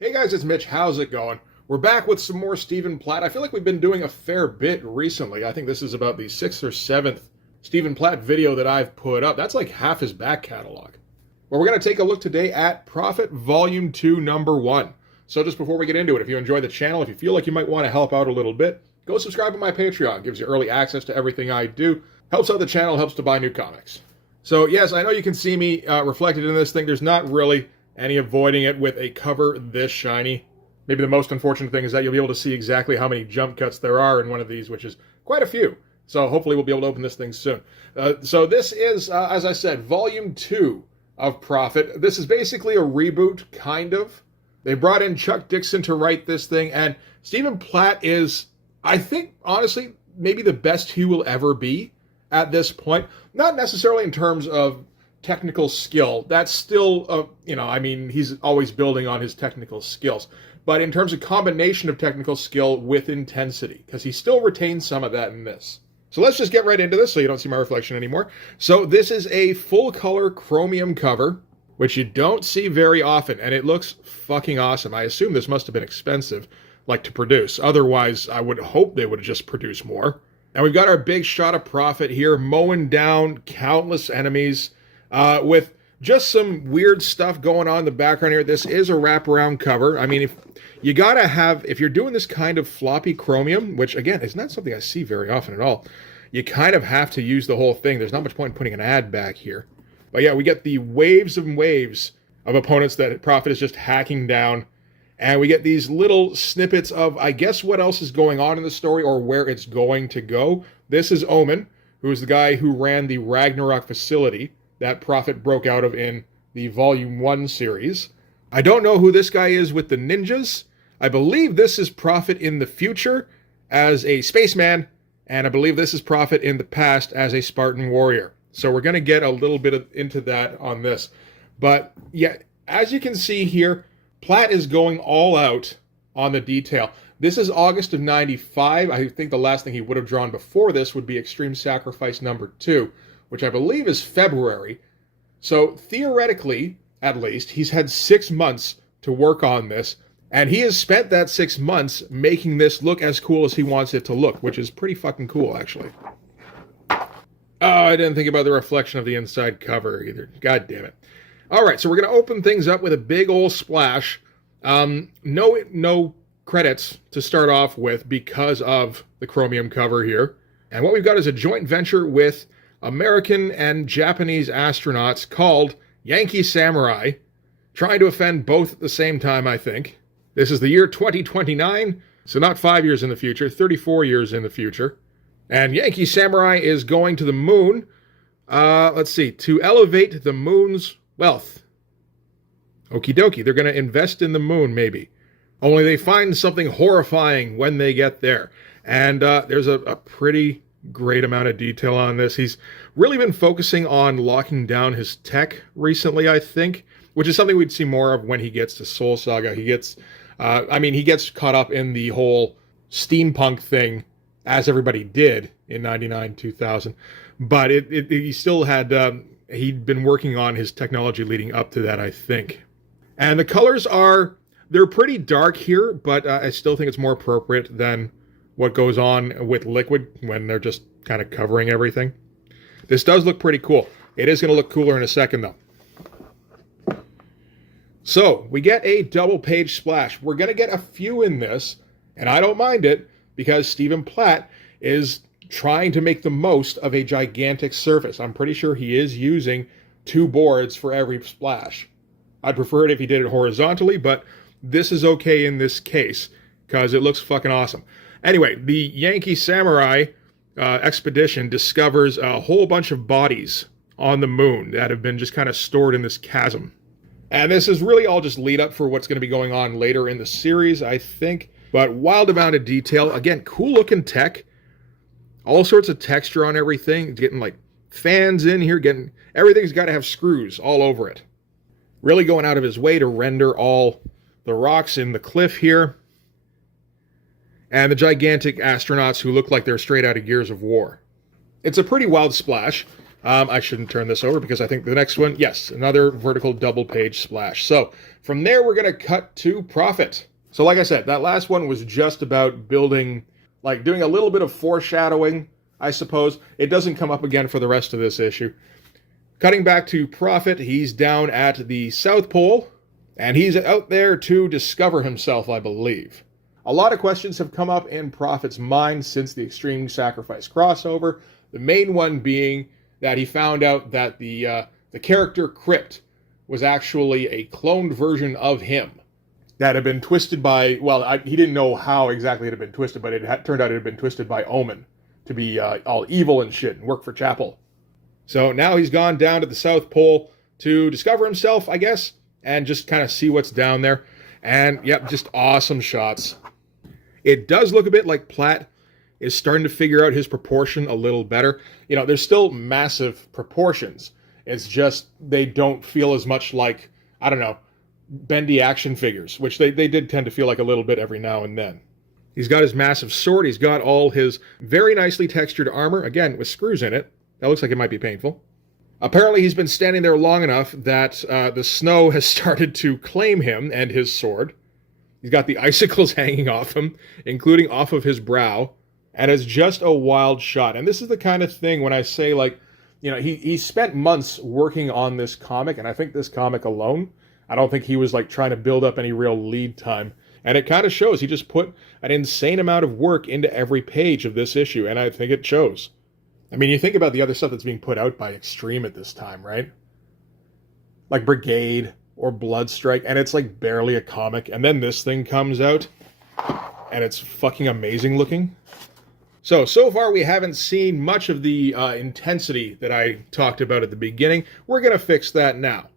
Hey guys, it's Mitch. How's it going? We're back with some more Stephen Platt. I feel like we've been doing a fair bit recently. I think this is about the 6th or 7th Stephen Platt video that I've put up. That's like half his back catalog. Well, we're going to take a look today at Prophet Volume 2, Number 1. So just before we get into it, if you enjoy the channel, if you feel like you might want to help out a little bit, go subscribe to my Patreon. It gives you early access to everything I do. Helps out the channel, helps to buy new comics. So yes, I know you can see me reflected in this thing. There's not really any avoiding it with a cover this shiny. Maybe the most unfortunate thing is that you'll be able to see exactly how many jump cuts there are in one of these, which is quite a few. So hopefully we'll be able to open this thing soon. So this is, as I said, Volume 2 of Prophet. This is basically a reboot, kind of. They brought in Chuck Dixon to write this thing, and Stephen Platt is, I think, honestly, maybe the best he will ever be at this point. Not necessarily in terms of technical skill. That's still, he's always building on his technical skills. But in terms of combination of technical skill with intensity, because he still retains some of that in this. So let's just get right into this so you don't see my reflection anymore. So this is a full-color chromium cover, which you don't see very often, and it looks fucking awesome. I assume this must have been expensive, like, to produce. Otherwise, I would hope they would have just produced more. And we've got our big shot of Prophet here, mowing down countless enemies, with just some weird stuff going on in the background here. This is a wraparound cover. I mean, if you're doing this kind of floppy chromium, which again is not something I see very often at all, you kind of have to use the whole thing. There's not much point in putting an ad back here. But yeah, we get the waves and waves of opponents that Prophet is just hacking down. And we get these little snippets of, I guess, what else is going on in the story or where it's going to go. This is Omen, who is the guy who ran the Ragnarok facility that Prophet broke out of in the Volume 1 series. I don't know who this guy is with the ninjas. I believe this is Prophet in the future as a spaceman, and I believe this is Prophet in the past as a Spartan warrior. So we're going to get a little bit into that on this. But yeah, as you can see here, Platt is going all out on the detail. This is August of 95. I think the last thing he would have drawn before this would be Extreme Sacrifice number 2, which I believe is February. So theoretically, at least, he's had 6 months to work on this, and he has spent that 6 months making this look as cool as he wants it to look, which is pretty fucking cool, actually. Oh, I didn't think about the reflection of the inside cover either. God damn it. All right, so we're going to open things up with a big old splash. No credits to start off with because of the chromium cover here. And what we've got is a joint venture with American and Japanese astronauts called Yankee Samurai, trying to offend both at the same time, I think. This is the year 2029, so not 5 years in the future, 34 years in the future. And Yankee Samurai is going to the moon, to elevate the moon's wealth. Okie dokie, they're going to invest in the moon, maybe. Only they find something horrifying when they get there. And there's a pretty great amount of detail on this. He's really been focusing on locking down his tech recently, I think, which is something we'd see more of when he gets to Soul Saga. He gets caught up in the whole steampunk thing, as everybody did in 99, 2000. But he still had, he'd been working on his technology leading up to that, I think. And the colors they're pretty dark here, but I still think it's more appropriate than what goes on with Liquid when they're just kind of covering everything. This does look pretty cool. It is going to look cooler in a second, though. So, we get a double-page splash. We're going to get a few in this, and I don't mind it, because Stephen Platt is trying to make the most of a gigantic surface. I'm pretty sure he is using 2 boards for every splash. I'd prefer it if he did it horizontally, but this is okay in this case, because it looks fucking awesome. Anyway, the Yankee Samurai expedition discovers a whole bunch of bodies on the moon that have been just kind of stored in this chasm. And this is really all just lead up for what's going to be going on later in the series, I think. But wild amount of detail. Again, cool looking tech. All sorts of texture on everything. It's getting like fans in here. Everything's got to have screws all over it. Really going out of his way to render all the rocks in the cliff here. And the gigantic astronauts who look like they're straight out of Gears of War. It's a pretty wild splash. I shouldn't turn this over because I think the next one, yes, another vertical double page splash. So from there, we're going to cut to Prophet. So like I said, that last one was just about building, like doing a little bit of foreshadowing, I suppose. It doesn't come up again for the rest of this issue. Cutting back to Prophet, he's down at the South Pole, and he's out there to discover himself, I believe. A lot of questions have come up in Prophet's mind since the Extreme Sacrifice crossover. The main one being that he found out that the character Crypt was actually a cloned version of him that had been twisted by, well, he didn't know how exactly it had been twisted, but turned out it had been twisted by Omen to be all evil and shit and work for Chapel. So now he's gone down to the South Pole to discover himself, I guess, and just kind of see what's down there. And, yep, just awesome shots. It does look a bit like Platt is starting to figure out his proportion a little better. You know, there's still massive proportions. It's just they don't feel as much like, I don't know, bendy action figures, which they did tend to feel like a little bit every now and then. He's got his massive sword. He's got all his very nicely textured armor, again, with screws in it. That looks like it might be painful. Apparently he's been standing there long enough that the snow has started to claim him and his sword. He's got the icicles hanging off him, including off of his brow, and it's just a wild shot. And this is the kind of thing when I say, like, you know, he spent months working on this comic, and I think this comic alone, I don't think he was, like, trying to build up any real lead time. And it kind of shows. He just put an insane amount of work into every page of this issue, and I think it shows. I mean, you think about the other stuff that's being put out by Extreme at this time, right? Like Brigade or Bloodstrike, and it's like barely a comic. And then this thing comes out, and it's fucking amazing looking. So far we haven't seen much of the intensity that I talked about at the beginning. We're going to fix that now.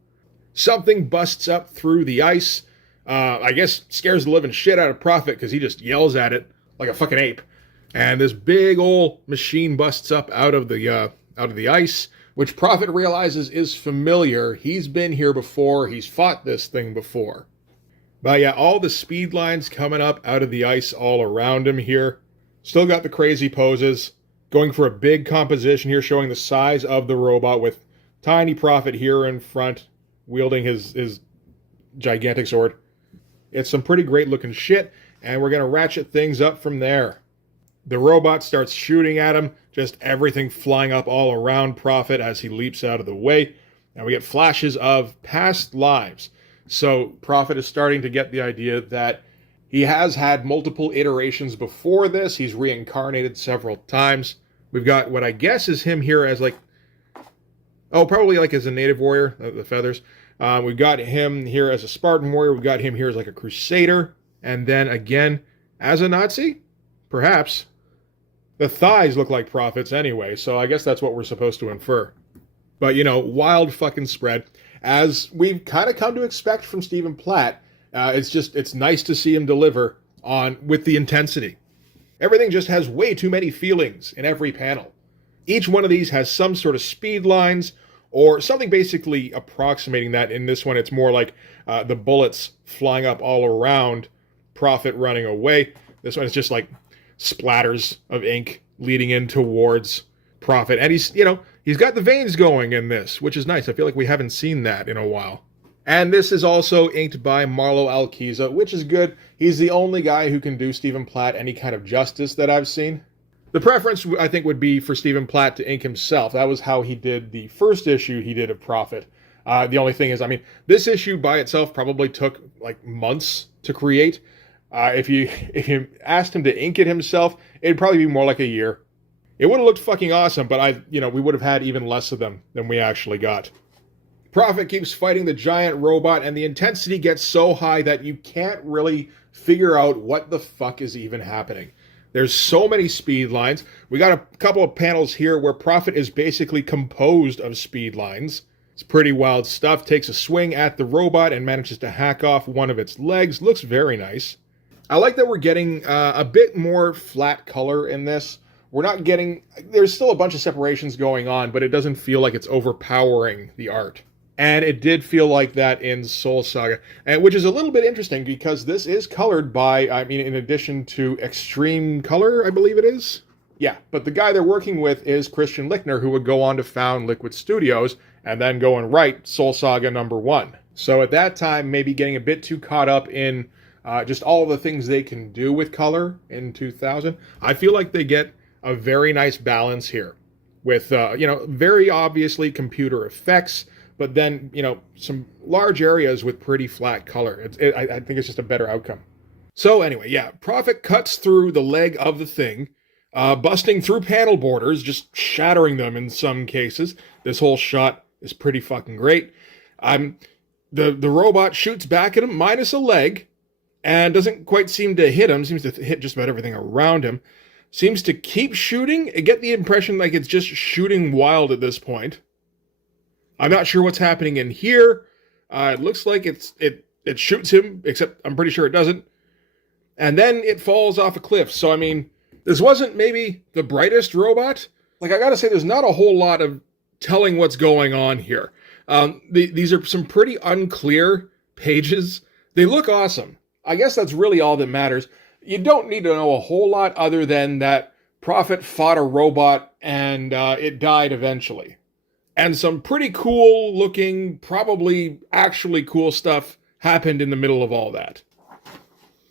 Something busts up through the ice. I guess scares the living shit out of Prophet because he just yells at it like a fucking ape. And this big old machine busts up out of the ice, which Prophet realizes is familiar. He's been here before. He's fought this thing before. But yeah, all the speed lines coming up out of the ice all around him here. Still got the crazy poses. Going for a big composition here, showing the size of the robot with tiny Prophet here in front, wielding his gigantic sword. It's some pretty great looking shit, and we're going to ratchet things up from there. The robot starts shooting at him, just everything flying up all around Prophet as he leaps out of the way. And we get flashes of past lives. So Prophet is starting to get the idea that he has had multiple iterations before this. He's reincarnated several times. We've got what I guess is him here as like, oh, probably like as a native warrior, the feathers. We've got him here as a Spartan warrior. We've got him here as like a crusader. And then again, as a Nazi? Perhaps. The thighs look like Prophet's anyway, so I guess that's what we're supposed to infer. But, you know, wild fucking spread. As we've kind of come to expect from Stephen Platt, it's nice to see him deliver with the intensity. Everything just has way too many feelings in every panel. Each one of these has some sort of speed lines, or something basically approximating that. In this one, it's more like the bullets flying up all around, Prophet running away. This one is just like splatters of ink leading in towards Prophet. And he's got the veins going in this, which is nice. I feel like we haven't seen that in a while. And this is also inked by Marlo Alquiza, which is good. He's the only guy who can do Stephen Platt any kind of justice that I've seen. The preference, I think, would be for Stephen Platt to ink himself. That was how he did the first issue he did of Prophet. The only thing is, I mean, this issue by itself probably took like months to create. If you asked him to ink it himself, it'd probably be more like a year. It would have looked fucking awesome, but we would have had even less of them than we actually got. Prophet keeps fighting the giant robot, and the intensity gets so high that you can't really figure out what the fuck is even happening. There's so many speed lines. We got a couple of panels here where Prophet is basically composed of speed lines. It's pretty wild stuff. Takes a swing at the robot and manages to hack off one of its legs. Looks very nice. I like that we're getting a bit more flat color in this. We're not getting... There's still a bunch of separations going on, but it doesn't feel like it's overpowering the art. And it did feel like that in Soul Saga, which is a little bit interesting because this is colored by, in addition to Extreme Color, I believe it is. Yeah, but the guy they're working with is Christian Lichtner, who would go on to found Liquid Studios and then go and write Soul Saga #1. So at that time, maybe getting a bit too caught up in just all the things they can do with color in 2000. I feel like they get a very nice balance here with, very obviously computer effects, but then, some large areas with pretty flat color. I think it's just a better outcome. So anyway, yeah, Prophet cuts through the leg of the thing, busting through panel borders, just shattering them in some cases. This whole shot is pretty fucking great. The robot shoots back at him, minus a leg, and doesn't quite seem to hit him. Seems to hit just about everything around him. Seems to keep shooting. I get the impression like it's just shooting wild at this point. I'm not sure what's happening in here. It looks like it shoots him, except I'm pretty sure it doesn't. And then it falls off a cliff. So, I mean, this wasn't maybe the brightest robot. Like, I gotta say, there's not a whole lot of telling what's going on here. These are some pretty unclear pages. They look awesome. I guess that's really all that matters. You don't need to know a whole lot other than that Prophet fought a robot and it died eventually. And some pretty cool looking, probably actually cool stuff happened in the middle of all that.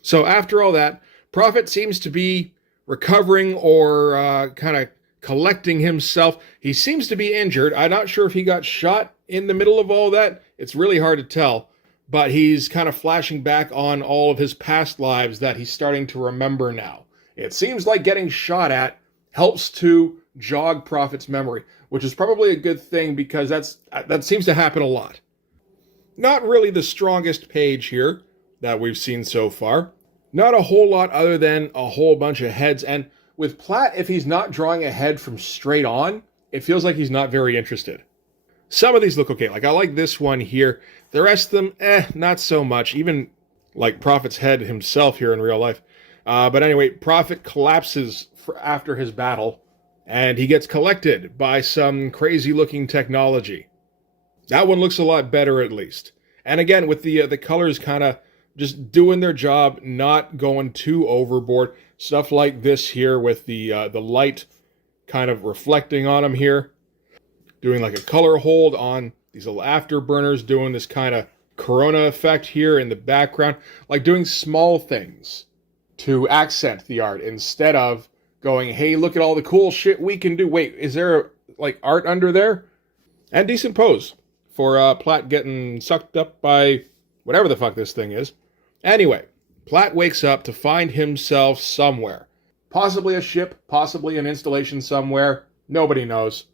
So after all that, Prophet seems to be recovering or kind of collecting himself. He seems to be injured. I'm not sure if he got shot in the middle of all that. It's really hard to tell. But he's kind of flashing back on all of his past lives that he's starting to remember now. It seems like getting shot at helps to jog Prophet's memory, which is probably a good thing because that seems to happen a lot. Not really the strongest page here that we've seen so far. Not a whole lot other than a whole bunch of heads. And with Platt, if he's not drawing a head from straight on, it feels like he's not very interested. Some of these look okay. Like, I like this one here. The rest of them, not so much. Even like Prophet's head himself here in real life. But anyway, Prophet collapses after his battle, and he gets collected by some crazy-looking technology. That one looks a lot better, at least. And again, with the colors kind of just doing their job, not going too overboard. Stuff like this here with the light kind of reflecting on him here. Doing like a color hold on these little afterburners, doing this kind of corona effect here in the background. Like doing small things to accent the art instead of going, hey, look at all the cool shit we can do. Wait, is there like art under there? And decent pose for Platt getting sucked up by whatever the fuck this thing is. Anyway, Platt wakes up to find himself somewhere. Possibly a ship, possibly an installation somewhere. Nobody knows.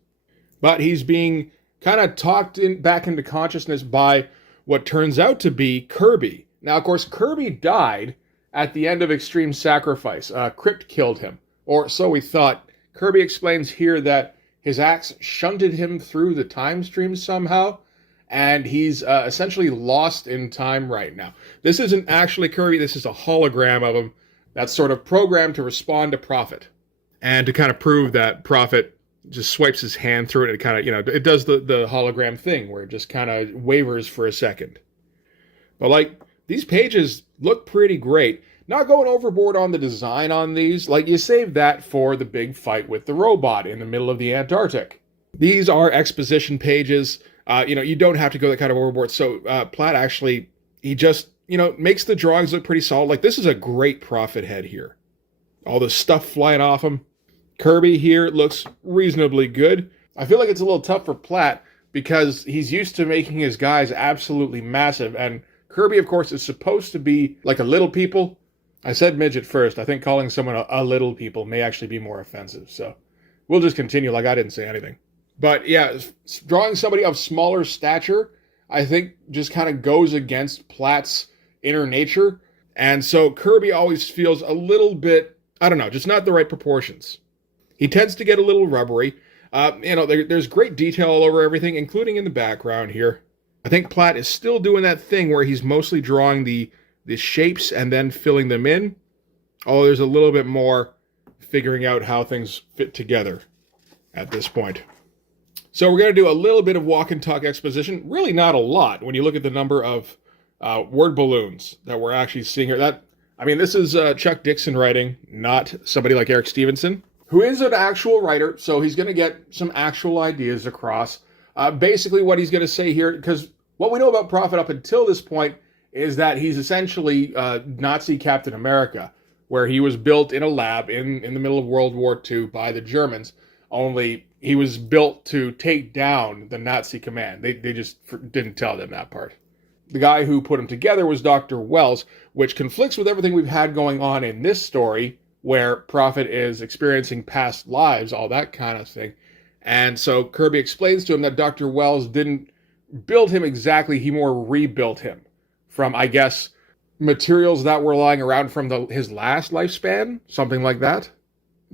But he's being kind of talked back into consciousness by what turns out to be Kirby. Now, of course, Kirby died at the end of Extreme Sacrifice. Crypt killed him. Or so we thought. Kirby explains here that his axe shunted him through the time stream somehow, and he's essentially lost in time right now. This isn't actually Kirby, this is a hologram of him that's sort of programmed to respond to Prophet. And to kind of prove that Prophet just swipes his hand through it, and it kind of, it does the hologram thing where it just kind of wavers for a second. But like, these pages look pretty great. Not going overboard on the design on these. Like, you save that for the big fight with the robot in the middle of the Antarctic. These are exposition pages. You don't have to go that kind of overboard. So Platt actually, he just, makes the drawings look pretty solid. Like, this is a great Prophet head here. All the stuff flying off him. Kirby here looks reasonably good. I feel like it's a little tough for Platt because he's used to making his guys absolutely massive. And Kirby, of course, is supposed to be like a little people. I said midget first. I think calling someone a little people may actually be more offensive. So we'll just continue like I didn't say anything. But yeah, drawing somebody of smaller stature, I think just kind of goes against Platt's inner nature. And so Kirby always feels a little bit, I don't know, just not the right proportions. He tends to get a little rubbery. There's great detail all over everything, including in the background here. I think Platt is still doing that thing where he's mostly drawing the shapes and then filling them in. Oh, there's a little bit more figuring out how things fit together at this point. So we're going to do a little bit of walk and talk exposition. Really not a lot when you look at the number of word balloons that we're actually seeing here. This is Chuck Dixon writing, not somebody like Eric Stevenson. who is an actual writer, so he's going to get some actual ideas across. Basically what he's going to say here, because what we know about Prophet up until this point is that he's essentially Nazi Captain America, where he was built in a lab in the middle of World War II by the Germans, only he was built to take down the Nazi command. They just didn't tell them that part. The guy who put him together was Dr. Wells, which conflicts with everything we've had going on in this story, where Prophet is experiencing past lives, all that kind of thing. And so Kirby explains to him that Dr. Wells didn't build him exactly, he more rebuilt him from, I guess, materials that were lying around from his last lifespan, something like that.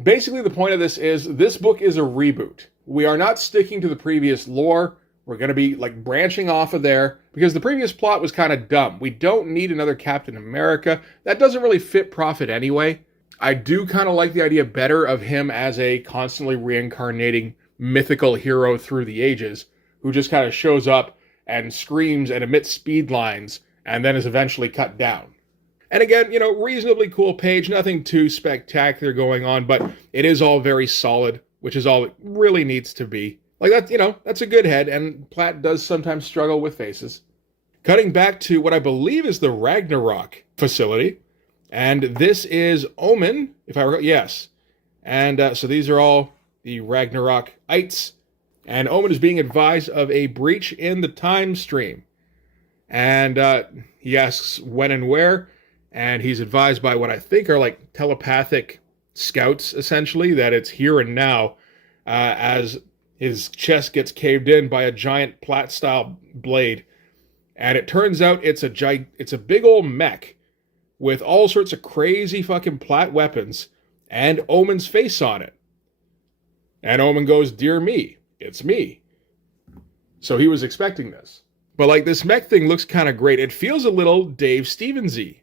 Basically, the point of this is, this book is a reboot. We are not sticking to the previous lore. We're going to be like branching off of there because the previous plot was kind of dumb. We don't need another Captain America. That doesn't really fit Prophet anyway. I do kind of like the idea better of him as a constantly reincarnating mythical hero through the ages who just kind of shows up and screams and emits speed lines and then is eventually cut down. And again, you know, reasonably cool page, nothing too spectacular going on, but it is all very solid, which is all it really needs to be. Like that, you know, that's a good head, and Platt does sometimes struggle with faces. Cutting back to what I believe is the Ragnarok facility, and this is Omen, if I recall, yes. And so these are all the Ragnarok-ites, and Omen is being advised of a breach in the time stream. And he asks when and where, and he's advised by what I think are like telepathic scouts, essentially, that it's here and now, as his chest gets caved in by a giant Platt-style blade. And it turns out it's a big old mech with all sorts of crazy fucking Platt weapons and Omen's face on it. And Omen goes, "Dear me, it's me." So he was expecting this. But like this mech thing looks kind of great. It feels a little Dave Stevens-y,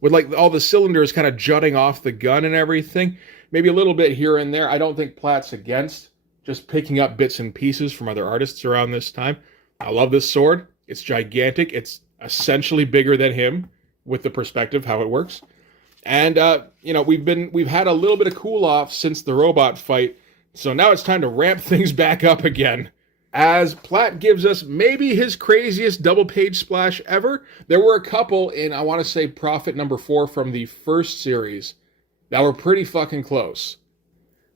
with like all the cylinders kind of jutting off the gun and everything. Maybe a little bit here and there. I don't think Platt's against just picking up bits and pieces from other artists around this time. I love this sword. It's gigantic. It's essentially bigger than him with the perspective, how it works. And, you know, we've had a little bit of cool off since the robot fight. So now it's time to ramp things back up again. As Platt gives us maybe his craziest double page splash ever. There were a couple in, I want to say, Prophet number 4 from the first series that were pretty fucking close.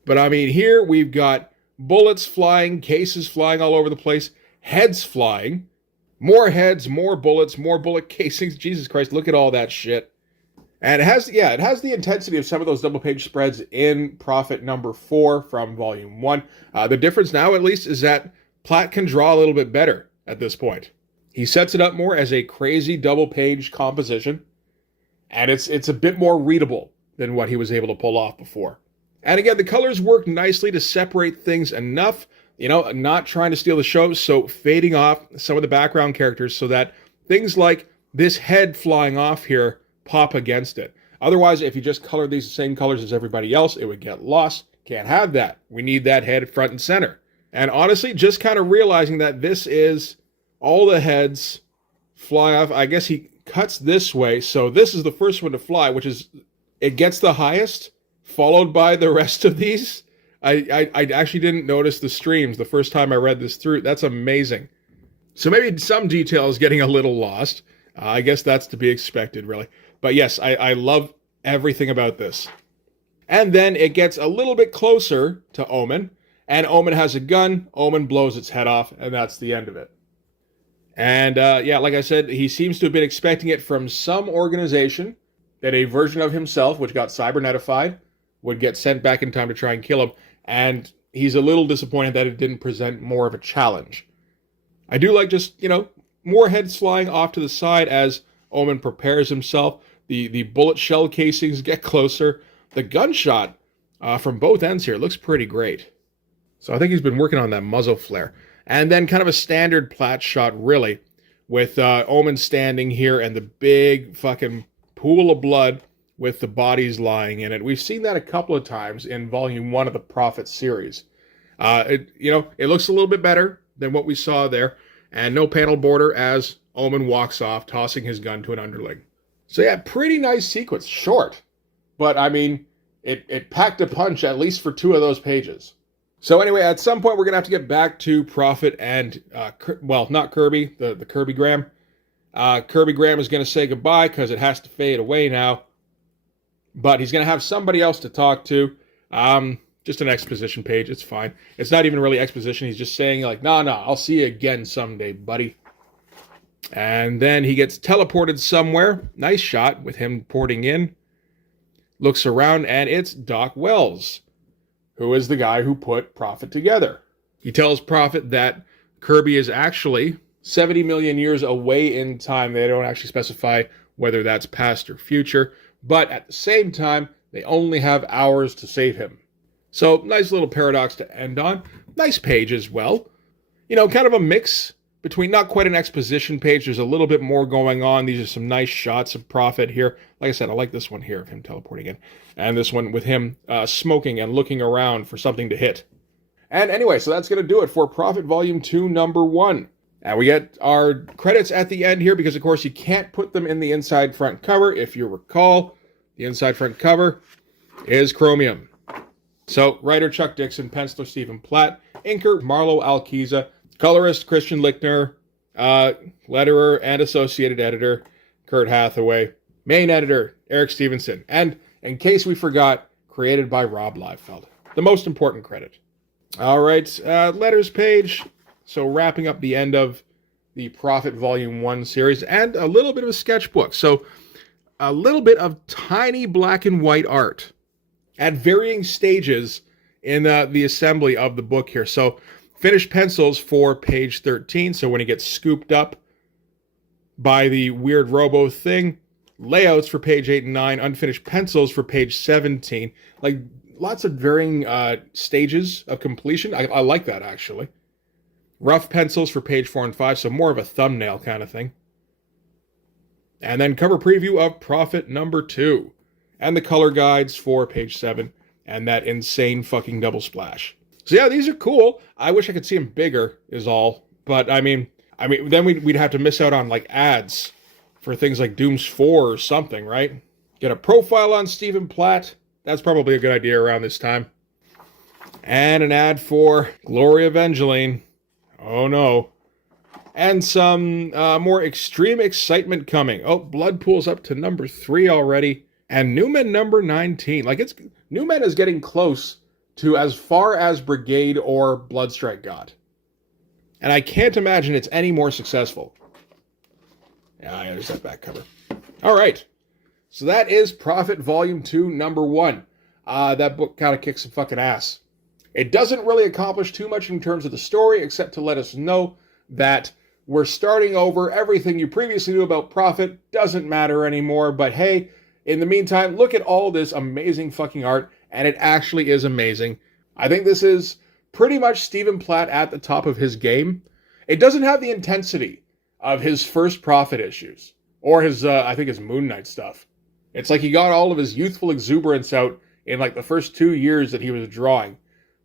But I mean, here we've got bullets flying, cases flying all over the place, heads flying, more heads, more bullets, more bullet casings. Jesus Christ, look at all that shit. And it has the intensity of some of those double page spreads in Prophet number 4 from volume 1. The difference now, at least, is that Platt can draw a little bit better at this point. He sets it up more as a crazy double page composition, and it's a bit more readable than what he was able to pull off before. And again, the colors work nicely to separate things enough, you know, not trying to steal the show, so fading off some of the background characters so that things like this head flying off here pop against it. Otherwise, if you just colored these the same colors as everybody else, it would get lost. Can't have that. We need that head front and center. And honestly, just kind of realizing that this is all the heads fly off. I guess he cuts this way, so this is the first one to fly, which is, it gets the highest, followed by the rest of these. I actually didn't notice the streams the first time I read this through. That's amazing. So maybe some detail is getting a little lost. I guess that's to be expected, really. But yes, I love everything about this. And then it gets a little bit closer to Omen, and Omen has a gun. Omen blows its head off, and that's the end of it. And yeah, like I said, he seems to have been expecting it from some organization, that a version of himself, which got cybernetified, would get sent back in time to try and kill him. And he's a little disappointed that it didn't present more of a challenge. I do like just, you know, more heads flying off to the side as Omen prepares himself. The bullet shell casings get closer. The gunshot from both ends here looks pretty great. So I think he's been working on that muzzle flare. And then kind of a standard Platt shot, really, with Omen standing here and the big fucking pool of blood with the bodies lying in it. We've seen that a couple of times in volume 1 of the Prophet series. It looks a little bit better than what we saw there. And no panel border as Omen walks off, tossing his gun to an underling. So yeah, pretty nice sequence. Short. But I mean, it packed a punch, at least for 2 of those pages. So anyway, at some point we're going to have to get back to Prophet and, well, not Kirby, the Kirby Graham. Kirby Graham is going to say goodbye because it has to fade away now. But he's going to have somebody else to talk to. Just an exposition page. It's fine. It's not even really exposition. He's just saying like, nah, I'll see you again someday, buddy. And then he gets teleported somewhere. Nice shot with him porting in. Looks around and it's Doc Wells, who is the guy who put Prophet together. He tells Prophet that Kirby is actually 70 million years away in time. They don't actually specify whether that's past or future. But at the same time, they only have hours to save him. So, nice little paradox to end on. Nice page as well. You know, kind of a mix between not quite an exposition page. There's a little bit more going on. These are some nice shots of Prophet here. Like I said, I like this one here of him teleporting in. And this one with him smoking and looking around for something to hit. And anyway, so that's going to do it for Prophet Volume 2, Number 1. And we get our credits at the end here because, of course, you can't put them in the inside front cover. If you recall, the inside front cover is chromium. So, writer Chuck Dixon, penciler Stephen Platt, inker Marlo Alquiza, colorist Christian Lichtner, letterer and associated editor Kurt Hathaway, main editor Eric Stevenson, and, in case we forgot, created by Rob Liefeld. The most important credit. All right, letters page. So, wrapping up the end of the Prophet Volume 1 series, and a little bit of a sketchbook. So, a little bit of tiny black and white art at varying stages in the assembly of the book here. So, finished pencils for page 13. So, when he gets scooped up by the weird robo thing. Layouts for page 8 and 9. Unfinished pencils for page 17. Like, lots of varying stages of completion. I like that, actually. Rough pencils for page 4 and 5. So, more of a thumbnail kind of thing. And then cover preview of Prophet number 2. And the color guides for page 7. And that insane fucking double splash. So yeah, these are cool. I wish I could see them bigger, is all. But I mean, then we'd have to miss out on like ads for things like Dooms 4 or something, right? Get a profile on Stephen Platt. That's probably a good idea around this time. And an ad for Glory Evangeline. Oh no. And some more extreme excitement coming. Oh, Blood Pool's up to number 3 already. And Newman number 19. Like, Newman is getting close to as far as Brigade or Bloodstrike got. And I can't imagine it's any more successful. Yeah, there's that back cover. All right. So that is Prophet Volume 2, Number 1. That book kind of kicks some fucking ass. It doesn't really accomplish too much in terms of the story, except to let us know that we're starting over. Everything you previously knew about Prophet doesn't matter anymore. But hey, in the meantime, look at all this amazing fucking art, and it actually is amazing. I think this is pretty much Stephen Platt at the top of his game. It doesn't have the intensity of his first Prophet issues, or his, I think his Moon Knight stuff. It's like he got all of his youthful exuberance out in like the first 2 years that he was drawing.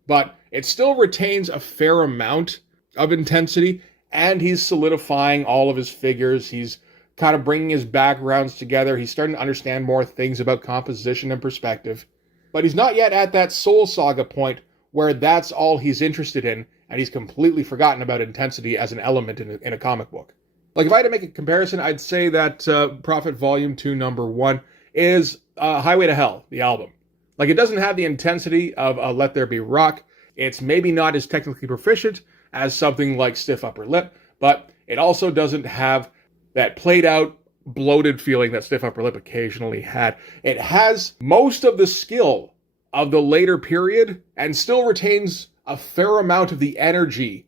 But it still retains a fair amount of intensity, and he's solidifying all of his figures. He's kind of bringing his backgrounds together. He's starting to understand more things about composition and perspective. But he's not yet at that Soul Saga point where that's all he's interested in, and he's completely forgotten about intensity as an element in a comic book. Like, if I had to make a comparison, I'd say that Prophet Volume 2, Number 1 is Highway to Hell, the album. Like, it doesn't have the intensity of Let There Be Rock. It's maybe not as technically proficient as something like Stiff Upper Lip, but it also doesn't have that played out, bloated feeling that Stiff Upper Lip occasionally had. It has most of the skill of the later period and still retains a fair amount of the energy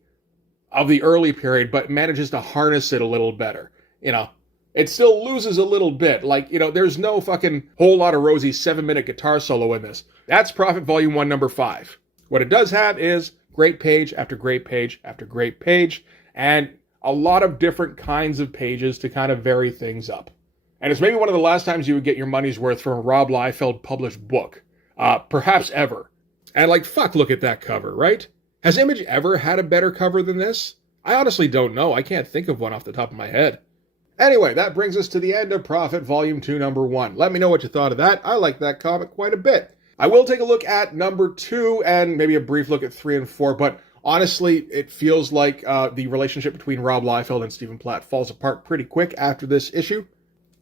of the early period, but manages to harness it a little better. You know, it still loses a little bit. Like, you know, there's no fucking Whole Lotta Rosie 7-minute guitar solo in this. That's Prophet Volume 1, Number 5. What it does have is great page after great page after great page, and a lot of different kinds of pages to kind of vary things up. And it's maybe one of the last times you would get your money's worth from a Rob Liefeld published book. Perhaps ever. And like, fuck, look at that cover, right? Has Image ever had a better cover than this? I honestly don't know. I can't think of one off the top of my head. Anyway, that brings us to the end of Prophet Volume 2, Number 1. Let me know what you thought of that. I like that comic quite a bit. I will take a look at number 2 and maybe a brief look at 3 and 4, but honestly, it feels like the relationship between Rob Liefeld and Stephen Platt falls apart pretty quick after this issue,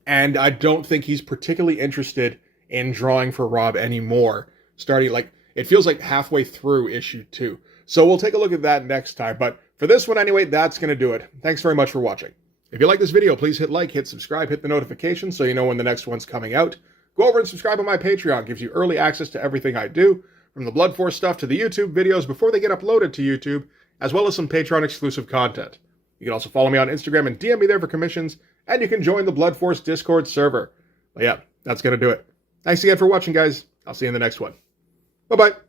and I don't think he's particularly interested in drawing for Rob anymore, starting like, it feels like halfway through issue 2. So we'll take a look at that next time, but for this one anyway, that's going to do it. Thanks very much for watching. If you like this video, please hit like, hit subscribe, hit the notification so you know when the next one's coming out. Go over and subscribe on my Patreon. It gives you early access to everything I do, from the Blood Force stuff to the YouTube videos before they get uploaded to YouTube, as well as some Patreon exclusive content. You can also follow me on Instagram and DM me there for commissions, and you can join the Blood Force Discord server. But yeah, that's going to do it. Thanks again for watching, guys. I'll see you in the next one. Bye-bye.